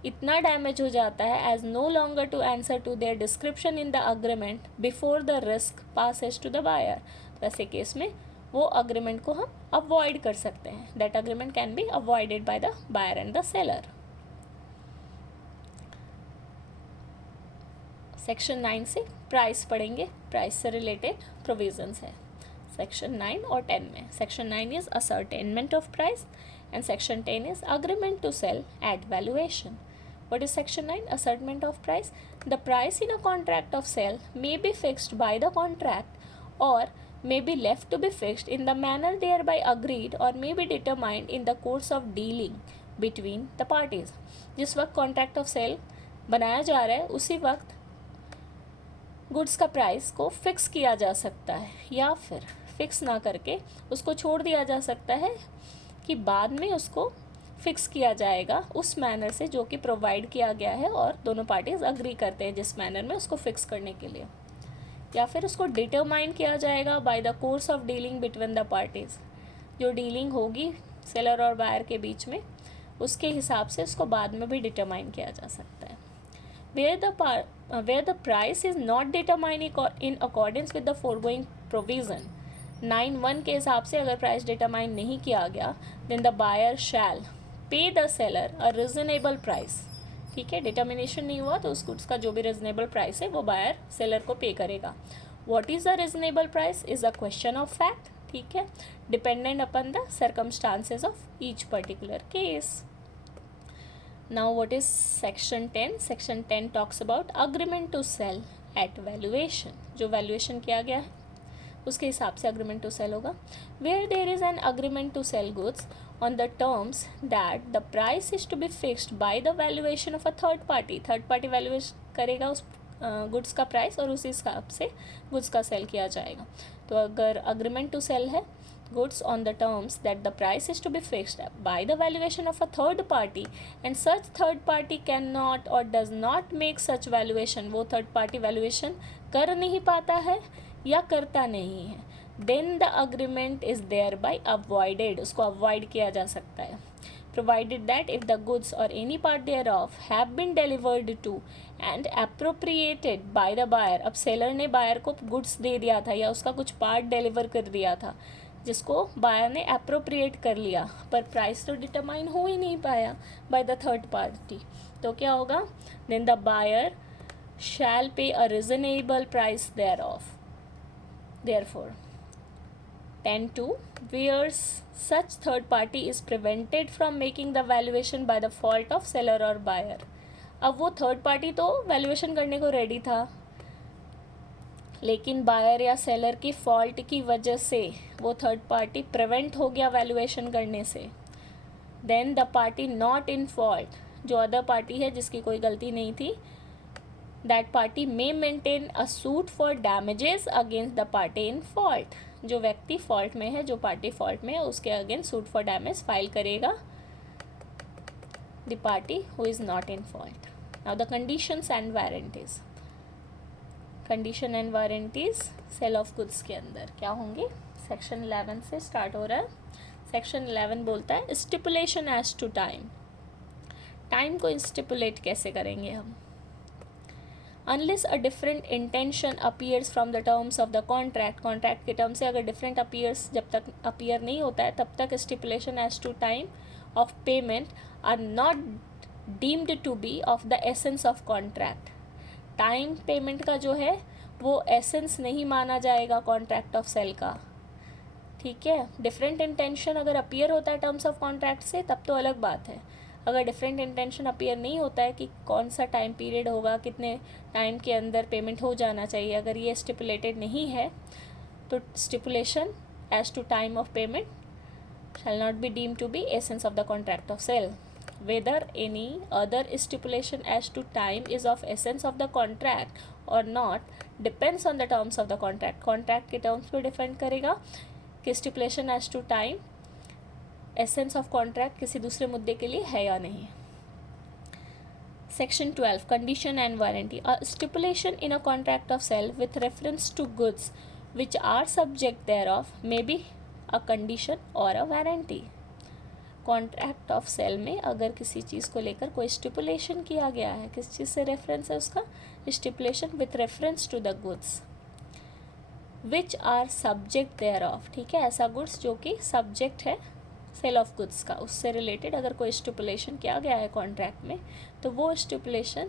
इतना डैमेज हो जाता है as no longer to answer to their description in the agreement before the risk passes to the buyer, तो ऐसे केस में वो अग्रीमेंट को हम अवॉइड कर सकते हैं. That agreement can be avoided by the buyer and the seller. Section 9 से प्राइस पढ़ेंगे, प्राइस से रिलेटेड प्रोविजंस है सेक्शन 9 और 10 में. Section 9 is ascertainment of price and section 10 is agreement to sell at valuation. What is section 9? Ascertainment of price. The price in a contract of sale may be fixed by the contract or may be left to be fixed in the manner thereby agreed or may be determined in the course of dealing between the parties. जिस वक्त contract of sale बनाया जा रहा है उसी वक्त goods का price को फिक्स किया जा सकता है या फिर फिक्स ना करके उसको छोड़ दिया जा सकता है कि बाद में उसको फिक्स किया जाएगा उस मैनर से जो कि प्रोवाइड किया गया है और दोनों पार्टीज अग्री करते हैं जिस मैनर में उसको फिक्स करने के लिए, या फिर उसको डिटरमाइन किया जाएगा by the course of dealing between the parties, जो डीलिंग होगी सेलर और बायर के बीच में उसके हिसाब से उसको बाद में भी डिटरमाइन किया जा सकता है. Where the price is not determine in accordance with the foregoing provision, 9(1) के हिसाब से अगर प्राइस डिटरमाइन नहीं किया गया देन द बायर शैल पे the seller a reasonable price. ठीक है, डिटर्मिनेशन नहीं हुआ तो उस गुड्स का जो भी रिजनेबल प्राइस है वो बायर सेलर को पे करेगा. What is the reasonable price is a question of fact. ठीक है, dependent upon the circumstances of each particular case. Now what is section 10? Section 10 talks about agreement to sell at valuation. जो valuation किया गया है उसके हिसाब से agreement to sell होगा. Where there is an agreement to sell goods on the terms that the price is to be fixed by the valuation of a third party valuate करेगा उस गुड्स का प्राइस और उसी हिसाब से goods का cell किया जाएगा. तो अगर अग्रीमेंट टू सेल है goods on the terms that the price is to be fixed by the valuation of a third party and such third party cannot or does not make such valuation, वो third party valuation कर नहीं पाता है या करता नहीं है, then the agreement is thereby avoided, उसको avoid किया जा सकता है. provided that if the goods or any part thereof have been delivered to and appropriated by the buyer, अब सेलर ने बायर को गुड्स दे दिया था या उसका कुछ पार्ट डिलीवर कर दिया था जिसको बायर ने अप्रोप्रिएट कर लिया, पर प्राइस तो डिटरमाइन हो ही नहीं पाया बाय द थर्ड पार्टी, तो क्या होगा? Then the buyer shall pay a reasonable price thereof. Therefore 10(2) where such third party is prevented from making the valuation by the fault of seller or buyer. अब वो third party तो valuation करने को ready था लेकिन buyer या seller की fault की वजह से वो थर्ड पार्टी प्रिवेंट हो गया वैल्यूएशन करने से. Then the party not in fault, जो अदर पार्टी है जिसकी कोई गलती नहीं थी, that party may maintain a suit for damages against the party in fault. जो व्यक्ति फॉल्ट में है, जो पार्टी फॉल्ट में है, उसके against suit for damage file करेगा the party who is not in fault. Now the conditions and warranties. Condition and warranties sale of goods के अंदर क्या होंगे? सेक्शन 11 से स्टार्ट हो रहा है. सेक्शन 11 बोलता है stipulation as to time. Time को स्टिपुलेट कैसे करेंगे हम? Unless a different intention appears from the terms of the contract, contract के टर्म से अगर डिफरेंट अपीयर्स, जब तक अपीयर नहीं होता है तब तक stipulation as to time of payment are not deemed to be of the essence of contract. Time payment का जो है वो एसेंस नहीं माना जाएगा कॉन्ट्रैक्ट ऑफ सेल का. ठीक है, डिफरेंट इंटेंशन अगर अपीयर होता है टर्म्स ऑफ कॉन्ट्रैक्ट से तब तो अलग बात है. अगर डिफरेंट इंटेंशन अपीयर नहीं होता है कि कौन सा टाइम पीरियड होगा, कितने टाइम के अंदर पेमेंट हो जाना चाहिए, अगर ये स्टिपुलेटेड नहीं है तो stipulation as to time of payment shall not be deemed to be essence of the contract of sale. whether any other stipulation as to time is of essence of the contract or not depends on the terms of the contract. Contract के terms पे depend करेगा कि stipulation as to time essence of contract किसी दूसरे मुद्दे के लिए है या नहीं. Section 12 Condition and Warranty. A stipulation in a contract of sale with reference to goods which are subject thereof may be a condition or a warranty. Contract of sale में अगर किसी चीज़ को लेकर कोई स्टिपुलेशन किया गया है, किस चीज़ से रेफरेंस है उसका, stipulation with reference to the goods which are subject thereof. ठीक है, ऐसा गुड्स जो कि सब्जेक्ट है सेल ऑफ गुड्स का, उससे रिलेटेड अगर कोई स्टिपुलेशन किया गया है कॉन्ट्रैक्ट में तो वो स्टिपुलेशन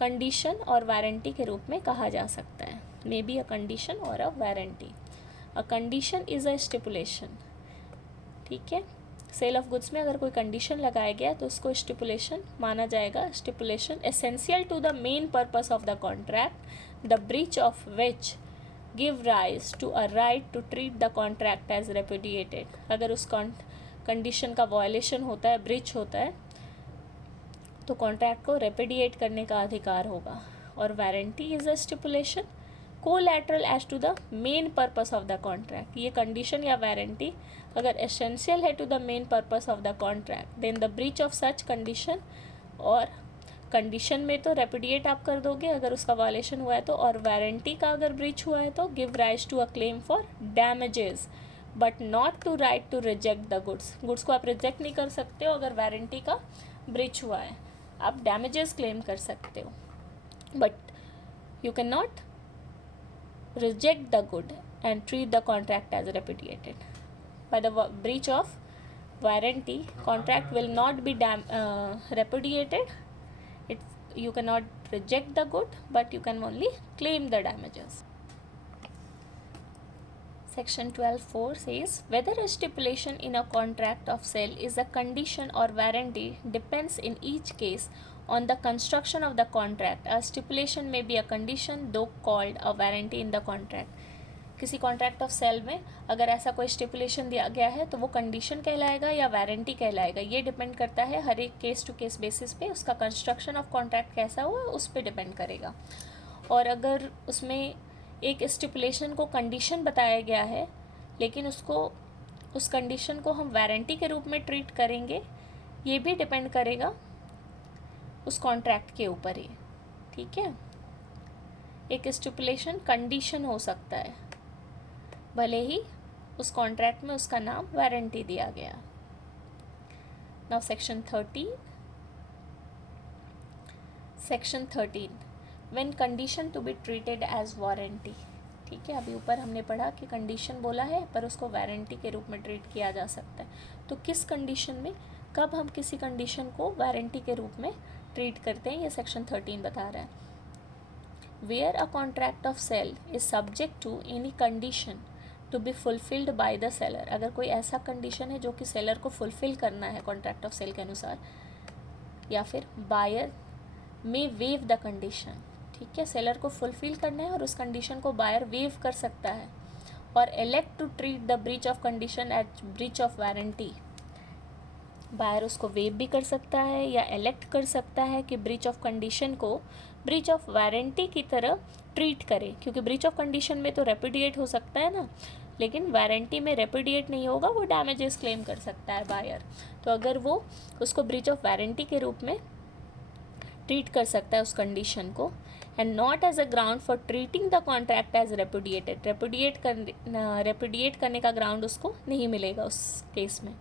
कंडीशन और वारंटी के रूप में कहा जा सकता है. मे बी अ कंडीशन और a warranty. A condition is a stipulation. ठीक है, सेल ऑफ गुड्स में अगर कोई कंडीशन लगाया गया तो उसको स्टिपुलेशन माना जाएगा. Stipulation essential to the main purpose of the contract the breach of which give rise to a right to treat the contract as repudiated. अगर उस कंडीशन का वायलेशन होता है, ब्रीच होता है, तो कॉन्ट्रैक्ट को रेपुडिएट करने का अधिकार होगा. और warranty is a stipulation collateral as to the main purpose of the contract. ये कंडीशन या वारंटी अगर एसेंशियल है to the main purpose of the contract then the breach of such condition, और कंडीशन में तो रेपुडिएट आप कर दोगे अगर उसका वायलेशन हुआ है तो, और वारंटी का अगर ब्रीच हुआ है तो give rise to a claim for damages but not to right to reject the goods. Goods को आप रिजेक्ट नहीं कर सकते हो अगर वारंटी का ब्रीच हुआ है. आप डैमेजेस क्लेम कर सकते हो but you can not reject the good and treat the contract as repudiated. By the breach of warranty, contract will not be repudiated. You cannot reject the good, but you can only claim the damages. Section 12(4) says whether a stipulation in a contract of sale is a condition or warranty depends in each case on the construction of the contract. A stipulation may be a condition though called a warranty in the contract. किसी contract of sale में अगर ऐसा कोई stipulation दिया गया है तो वो कंडीशन कहलाएगा या वारंटी कहलाएगा. ये डिपेंड करता है हर एक केस टू केस बेसिस पे, उसका कंस्ट्रक्शन ऑफ कॉन्ट्रैक्ट कैसा हुआ उस पर डिपेंड करेगा. और अगर उसमें एक स्टिपुलेशन को कंडीशन बताया गया है लेकिन उसको उस कंडीशन को हम वारंटी के रूप में ट्रीट करेंगे, ये भी डिपेंड करेगा उस कॉन्ट्रैक्ट के ऊपर ही. ठीक है, एक स्टिपुलेशन कंडीशन हो सकता है भले ही उस कॉन्ट्रैक्ट में उसका नाम वारंटी दिया गया. Now section 13 when condition to be treated as warranty. ठीक है, अभी ऊपर हमने पढ़ा कि कंडीशन बोला है पर उसको वारंटी के रूप में ट्रीट किया जा सकता है. तो किस कंडीशन में, कब हम किसी कंडीशन को वारंटी के रूप में ट्रीट करते हैं, ये सेक्शन 13 बता रहा है. Where a contract of sale is subject to any condition to be fulfilled by the seller. अगर कोई ऐसा कंडीशन है जो कि सेलर को फुलफिल करना है कॉन्ट्रैक्ट ऑफ सेल के अनुसार, या फिर बायर में वेव द कंडीशन. ठीक है, सेलर को फुलफिल करना है और उस कंडीशन को बायर वेव कर सकता है. और elect to treat the breach of condition as breach of warranty. Buyer उसको वेव भी कर सकता है या एलेक्ट कर सकता है कि ब्रीच ऑफ कंडीशन को ब्रीच ऑफ वारंटी की तरह ट्रीट करे, क्योंकि ब्रीच ऑफ कंडीशन में तो रेपुडिएट हो सकता है ना, लेकिन वारंटी में रेपुडिएट नहीं होगा, वो डैमेजेस क्लेम कर सकता है बायर. तो अगर वो उसको ब्रीच ऑफ वारंटी के रूप में ट्रीट कर सकता है उस कंडीशन को, and not as a ground for treating the contract as repudiated. Repudiate करने का ग्राउंड उसको नहीं मिलेगा उस केस में,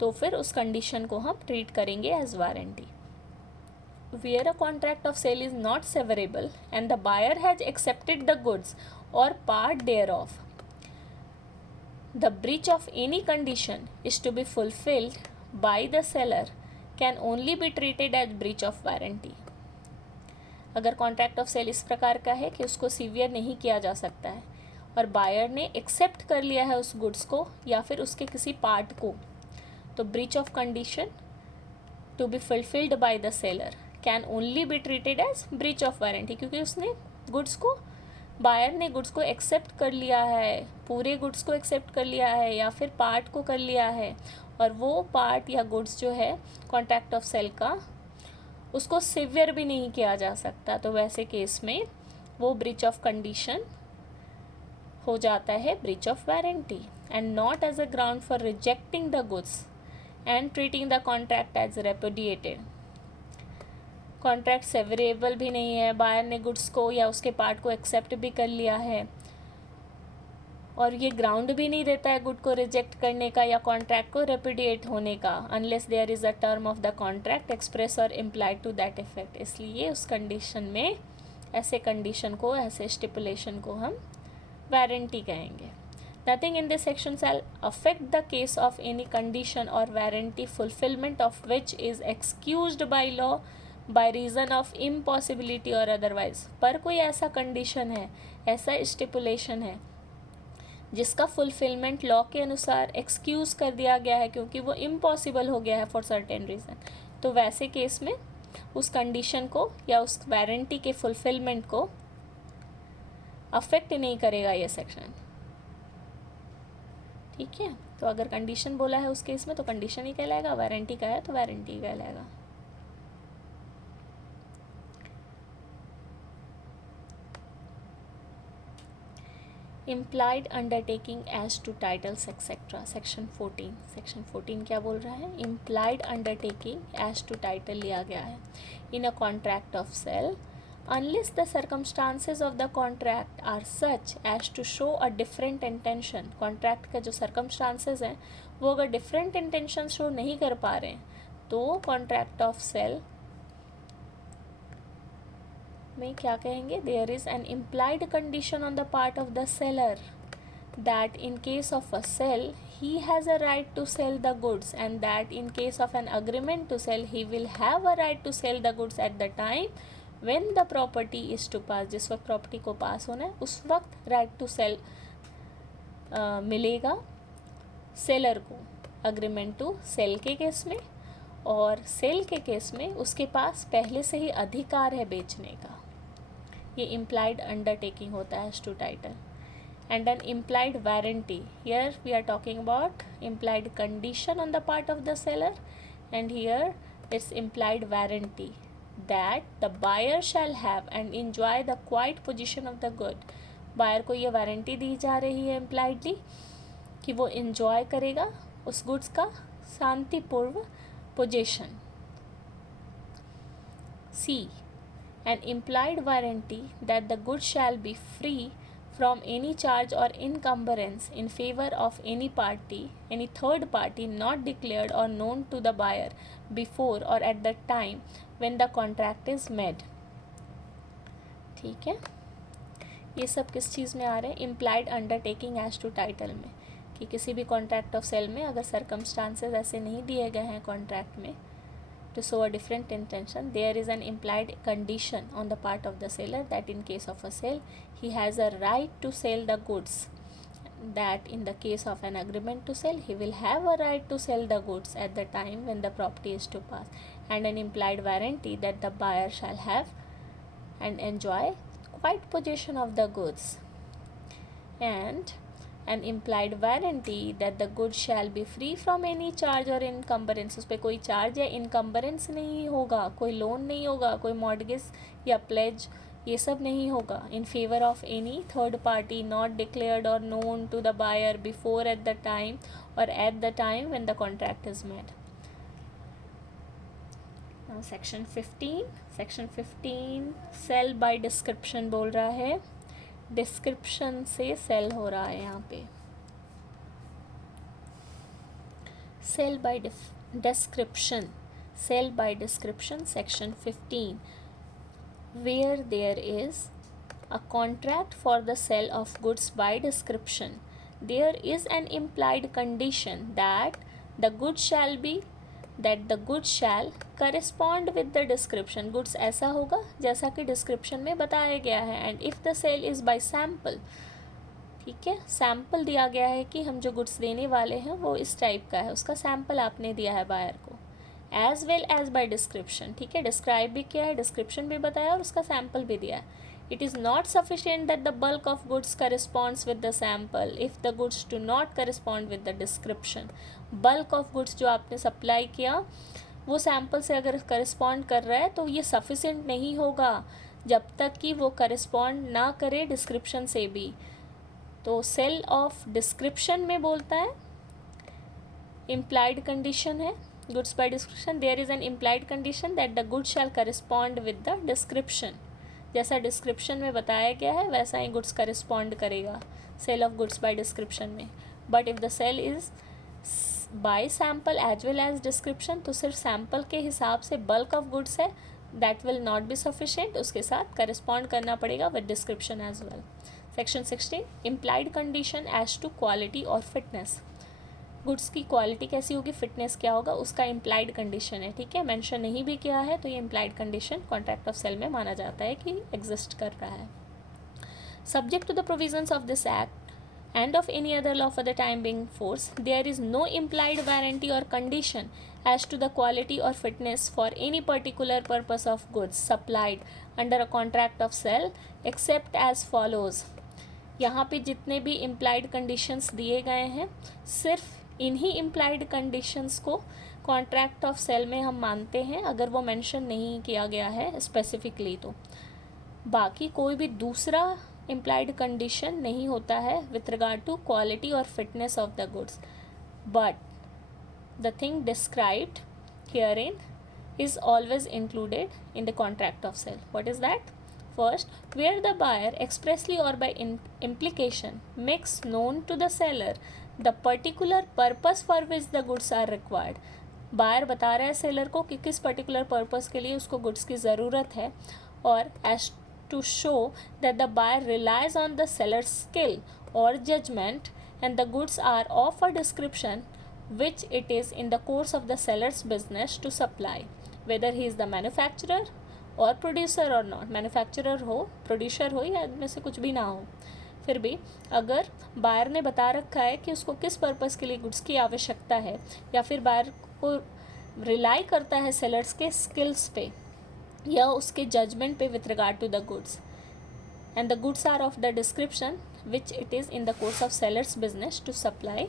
तो फिर उस कंडीशन को हम ट्रीट करेंगे as warranty. Where a contract of sale is not severable and the buyer has accepted the goods or part thereof, the breach of any condition is to be fulfilled by the seller can only be treated as breach of warranty. अगर contract of cell इस प्रकार का है कि उसको severe नहीं किया जा सकता है और बायर ने एक्सेप्ट कर लिया है उस गुड्स को या फिर उसके किसी पार्ट को, तो breach of condition to be fulfilled by the seller can only be treated as breach of warranty. क्योंकि उसने गुड्स को, बायर ने गुड्स को एक्सेप्ट कर लिया है, पूरे गुड्स को एक्सेप्ट कर लिया है या फिर पार्ट को कर लिया है, और वो पार्ट या गुड्स जो है कॉन्ट्रैक्ट ऑफ सेल का, उसको सिवियर भी नहीं किया जा सकता, तो वैसे केस में वो ब्रीच ऑफ कंडीशन हो जाता है breach of warranty, and not as a ground for rejecting the goods and treating the contract as repudiated. Contract severable भी नहीं है, बायर ने गुड्स को या उसके पार्ट को एक्सेप्ट भी कर लिया है, और ये ग्राउंड भी नहीं देता है गुड को रिजेक्ट करने का या कॉन्ट्रैक्ट को रेपुडिएट होने का, unless there is a term of the contract express और इम्प्लाइड टू दैट इफेक्ट। इसलिए उस कंडीशन में ऐसे कंडीशन को, ऐसे स्टिपुलेशन को हम वारंटी कहेंगे। Nothing in this section shall affect the case of any condition और warranty fulfilment of which is excused by law by reason of impossibility और अदरवाइज। पर कोई ऐसा कंडीशन है, ऐसा स्टिपुलेशन है जिसका फुलफिलमेंट लॉ के अनुसार एक्सक्यूज़ कर दिया गया है क्योंकि वो इम्पॉसिबल हो गया है फॉर सर्टेन रीज़न, तो वैसे केस में उस कंडीशन को या उस वारंटी के फुलफिलमेंट को अफेक्ट नहीं करेगा ये सेक्शन। ठीक है, तो अगर कंडीशन बोला है उस केस में तो कंडीशन ही कहलाएगा, वारंटी का है तो वारंटी कहलाएगा। Implied undertaking as to titles etcetera, section 14। Section 14 क्या बोल रहा है? Implied undertaking as to title लिया गया है in a contract of sale unless the circumstances of the contract are such as to show a different intention। Contract का जो circumstances हैं वो अगर different intention show नहीं कर पा रहे हैं तो कॉन्ट्रैक्ट ऑफ सेल में क्या कहेंगे? There is an implied condition on the part of the seller that in case of a sale he has a right to sell the goods and that in case of an agreement to sell he will have a right to sell the goods at the time when the property is to pass। जिस वक्त property को पास होना है उस वक्त right to cell मिलेगा seller को, agreement to cell के केस में, और सेल के केस में उसके पास पहले से ही अधिकार है बेचने का। ये इम्प्लाइड अंडरटेकिंग होता है as to title. And an implied warranty, here we are talking about implied condition on the part of the seller, and here it's implied warranty that the buyer shall have and enjoy the quiet possession of the good। Buyer को ये warranty दी जा रही है impliedly कि वो enjoy करेगा उस goods का शांतिपूर्व possession. C, an implied warranty that the goods shall be free from any charge or encumbrance in favor of any party, any third party not declared or known to the buyer before or at the time when the contract is made। ठीक है, ये सब किस चीज़ में आ रहे हैं? Implied undertaking as to title में, कि किसी भी कॉन्ट्रैक्ट ऑफ सेल में अगर सर्कमस्टांसेस ऐसे नहीं दिए गए हैं कॉन्ट्रैक्ट में to show a different intention, there is an implied condition on the part of the seller that in case of a sale he has a right to sell the goods, that in the case of an agreement to sell he will have a right to sell the goods at the time when the property is to pass, and an implied warranty that the buyer shall have and enjoy quiet possession of the goods, and an implied warranty that the goods shall be free from any charge or encumbrance। उस पर कोई charge या encumbrance नहीं होगा, कोई loan नहीं होगा, कोई मॉर्गेज या प्लेज, ये सब नहीं होगा। In favour of any third party not declared और known to the buyer before at the time और at the time when the contract is made. Section 15, section 15 sale by description बोल रहा है, डिस्क्रिप्शन से सेल हो रहा है यहाँ पे। Sale by description, sale by description section 15, where there is a contract for the sale of goods by description, there is an implied condition that the goods shall be, that the goods shall correspond with the description। Goods ऐसा होगा जैसा कि description में बताया गया है। And if the sale is by sample, ठीक है, सैम्पल दिया गया है कि हम जो गुड्स देने वाले हैं वो इस टाइप का है, उसका सैम्पल आपने दिया है बायर को, as well as by description. ठीक है, डिस्क्राइब भी किया है, डिस्क्रिप्शन भी बताया और उसका सैम्पल भी दिया है। It is not sufficient that the bulk of goods corresponds with the sample if the goods do not correspond with the description. Bulk of goods जो आपने सप्लाई किया वो सैम्पल से अगर करस्पॉन्ड कर रहा है तो ये सफिशेंट नहीं होगा जब तक कि वो करस्पॉन्ड ना करे डिस्क्रिप्शन से भी. तो सेल ऑफ डिस्क्रिप्शन में बोलता है इम्प्लाइड कंडीशन है goods by description. There is an implied condition that the good shall correspond with the description. जैसा डिस्क्रिप्शन में बताया गया है वैसा ही गुड्स करस्पॉन्ड करेगा sale of goods by description में. But if the sale is by sample as well as description, तो सिर्फ सैम्पल के हिसाब से बल्क ऑफ गुड्स है, that will not be sufficient. उसके साथ करस्पॉन्ड करना पड़ेगा with description as well. Section 16 implied condition as to quality और फिटनेस. गुड्स की क्वालिटी कैसी होगी, फिटनेस क्या होगा, उसका इम्प्लाइड कंडीशन है. ठीक है, मेंशन नहीं भी किया है तो ये implied condition contract of sale में माना जाता है कि एग्जिस्ट कर रहा है. Subject to the provisions of this act and of any other law for the time being force, there is no implied warranty or condition as to the quality or fitness for any particular purpose of goods supplied under a contract of sale except as follows. यहाँ पे जितने भी implied conditions दिए गए हैं सिर्फ इन्हीं implied conditions को contract of sale में हम मानते हैं अगर वो mention नहीं किया गया है specifically. तो बाकी कोई भी दूसरा implied condition नहीं होता है with regard to quality or fitness of the goods, but the thing described herein is always included in the contract of sale. What is that? First, where the buyer expressly or by implication makes known to the seller the particular purpose for which the goods are required. Buyer बता रहा है seller को कि किस particular purpose के लिए उसको goods की ज़रूरत है, और as to show that the buyer relies on the seller's skill or judgment and the goods are of a description which it is in the course of the seller's business to supply, whether he is the manufacturer or producer or not. manufacturer हो, producer हो, या इनमें से कुछ भी ना हो, फिर भी अगर बायर ने बता रखा है कि उसको किस पर्पस के लिए गुड्स की आवश्यकता है, या फिर बायर को रिलाई करता है सेलर्स के स्किल्स पे या उसके जजमेंट पे with regard to the goods, and the goods are of the description which it is in the course of seller's business to supply,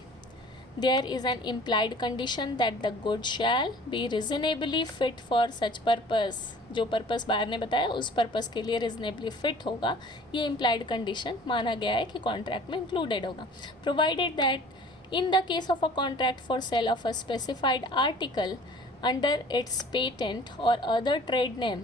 there is an implied condition that the good shall be reasonably fit for such purpose. जो purpose buyer ने बताया उस purpose के लिए reasonably fit होगा, ये implied condition माना गया है कि कॉन्ट्रैक्ट में इंक्लूडेड होगा. Provided that in the case of a contract for sale of a specified article under its patent or other trade name,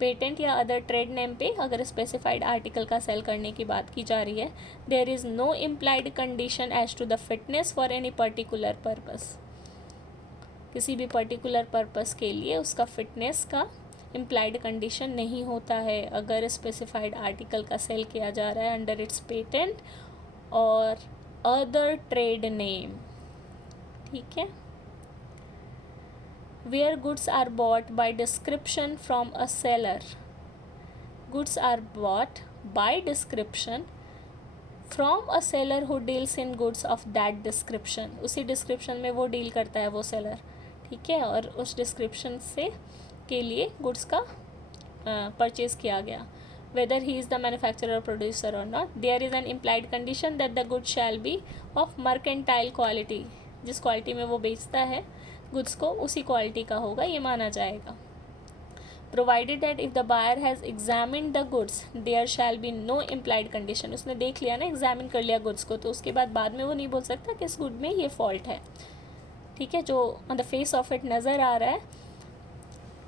patent या अदर ट्रेड नेम पे अगर स्पेसिफाइड आर्टिकल का सेल करने की बात की जा रही है, there is no implied condition as to the fitness for any particular purpose. किसी भी पर्टिकुलर पर्पस के लिए उसका फिटनेस का इम्प्लाइड कंडीशन नहीं होता है अगर स्पेसिफाइड आर्टिकल का सेल किया जा रहा है अंडर इट्स पेटेंट और अदर ट्रेड नेम. ठीक है. Where goods are bought by description from a seller. Goods are bought by description from a seller who deals in goods of that description. उसी description में वो deal करता है वो seller. ठीक है, और उस description से के लिए goods का परचेज किया गया. Whether he is the manufacturer or producer or not, there is an implied condition that the goods shall be of mercantile quality. जिस क्वालिटी में वो बेचता है गुड्स को उसी क्वालिटी का होगा, ये माना जाएगा. Provided that if the buyer has examine the goods there shall be no implied condition. उसने देख लिया ना, एग्जामिन कर लिया गुड्स को, तो उसके बाद में वो नहीं बोल सकता कि इस गुड में ये फॉल्ट है. ठीक है, जो on the face of it नज़र आ रहा है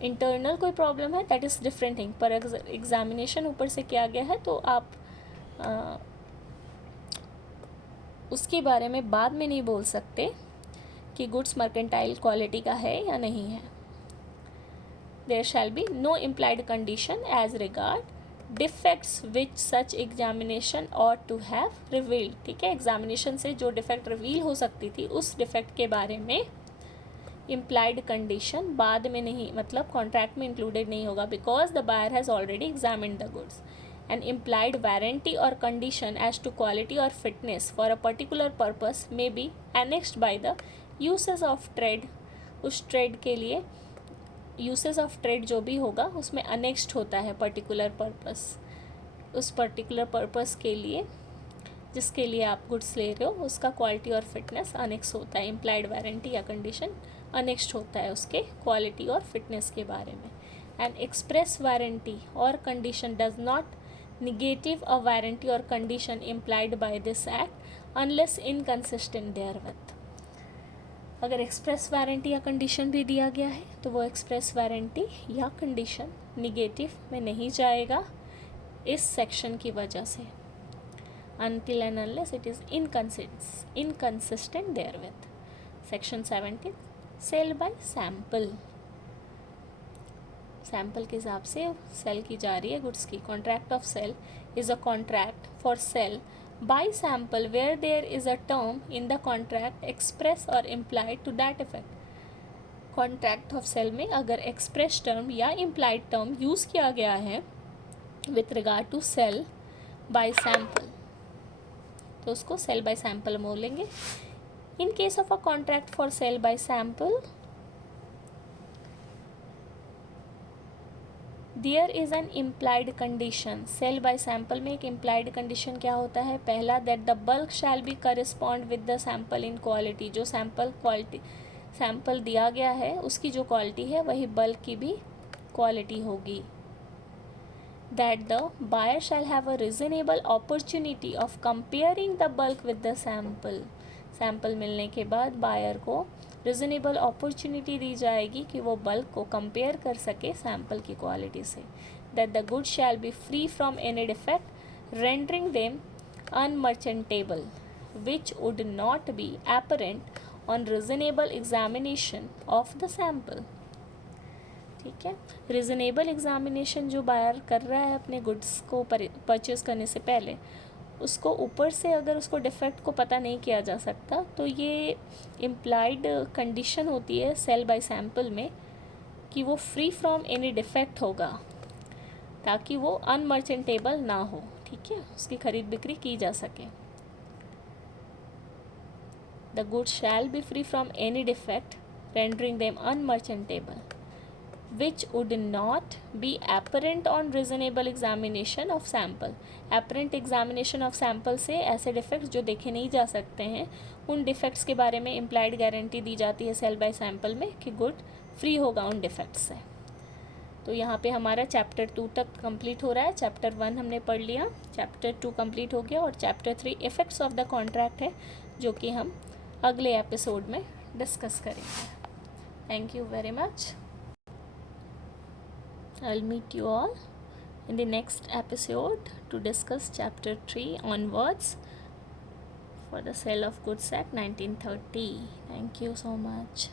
इंटरनल कोई प्रॉब्लम है, दैट इज़ डिफरेंट थिंग. पर एग्जामिनेशन ऊपर से किया गया है तो आप उसके बारे में बाद में नहीं बोल सकते कि गुड्स मर्केंटाइल क्वालिटी का है या नहीं है. There shall be no implied condition as regard defects which such examination ought to have revealed. ठीक है, एग्जामिनेशन से जो डिफेक्ट रिवील हो सकती थी उस डिफेक्ट के बारे में इम्प्लाइड कंडीशन बाद में नहीं, मतलब कॉन्ट्रैक्ट में इंक्लूडेड नहीं होगा, because the buyer has already examined the goods. An implied warranty or condition as to quality or fitness for a particular purpose may be annexed by the uses of trade. उस trade के लिए uses of trade जो भी होगा उसमें annexed होता है particular purpose. उस पर्टिकुलर पर्पस के लिए जिसके लिए आप गुड्स ले रहे हो उसका क्वालिटी और फिटनेस अनेक्स होता है। इम्प्लाइड वारंटी या कंडीशन अनेक्स्ड होता है उसके क्वालिटी और फिटनेस के बारे में। एंड एक्सप्रेस वारंटी और condition does not negative a warranty और condition implied by this act unless inconsistent therewith. अगर एक्सप्रेस वारंटी या कंडीशन भी दिया गया है तो वो एक्सप्रेस वारंटी या कंडीशन निगेटिव में नहीं जाएगा इस सेक्शन की वजह से, until and unless it is inconsistent therewith. Section 17 sale by sample. Sample के हिसाब से सेल की जा रही है गुड्स की। Contract of sale is a contract for sale by sample where there is a term in the contract express और implied to that effect. Contract of sale में अगर एक्सप्रेस टर्म या इम्प्लाइड टर्म यूज़ किया गया है with regard to sale by sample तो उसको sale by sample बोलेंगे। In case of a contract for sale by sample there is an implied condition. Sale by sample में एक implied condition क्या होता है? पहला, that the bulk shall be correspond with the sample in quality. जो sample दिया गया है उसकी जो क्वालिटी है वही बल्क की भी क्वालिटी होगी। That the buyer shall have a reasonable opportunity of comparing the bulk with the sample. Sample मिलने के बाद बायर को रिजनेबल अपॉर्चुनिटी दी जाएगी कि वो बल्क को कंपेयर कर सके सैम्पल की क्वालिटी से। That the good shall be free from any defect rendering them unmerchantable which would not be apparent on reasonable examination of the sample. ठीक है, रिजनेबल एग्जामिनेशन जो बायर कर रहा है अपने गुड्स को परचेज़ करने से पहले, उसको ऊपर से अगर उसको डिफेक्ट को पता नहीं किया जा सकता तो ये इम्प्लाइड कंडीशन होती है सेल बाय सैम्पल में कि वो फ्री फ्रॉम एनी डिफेक्ट होगा ताकि वो अनमर्चेंटेबल ना हो। ठीक है, उसकी खरीद बिक्री की जा सके। The goods shall be free from any defect rendering them unmerchantable which would not be apparent on reasonable examination of sample. apparent examination of sample से ऐसे डिफेक्ट्स जो देखे नहीं जा सकते हैं उन डिफेक्ट्स के बारे में इम्प्लाइड गारंटी दी जाती है सेल बाय सैम्पल में कि गुड फ्री होगा उन डिफेक्ट्स से। तो यहाँ पे हमारा चैप्टर 2 तक कंप्लीट हो रहा है। चैप्टर 1 हमने पढ़ लिया, चैप्टर 2 कंप्लीट हो गया और chapter 3 effects of the contract है जो कि हम अगले एपिसोड में डिस्कस करेंगे। Thank you very much. I'll meet you all in the next episode to discuss chapter 3 onwards for the Sale of Goods Act 1930. Thank you so much.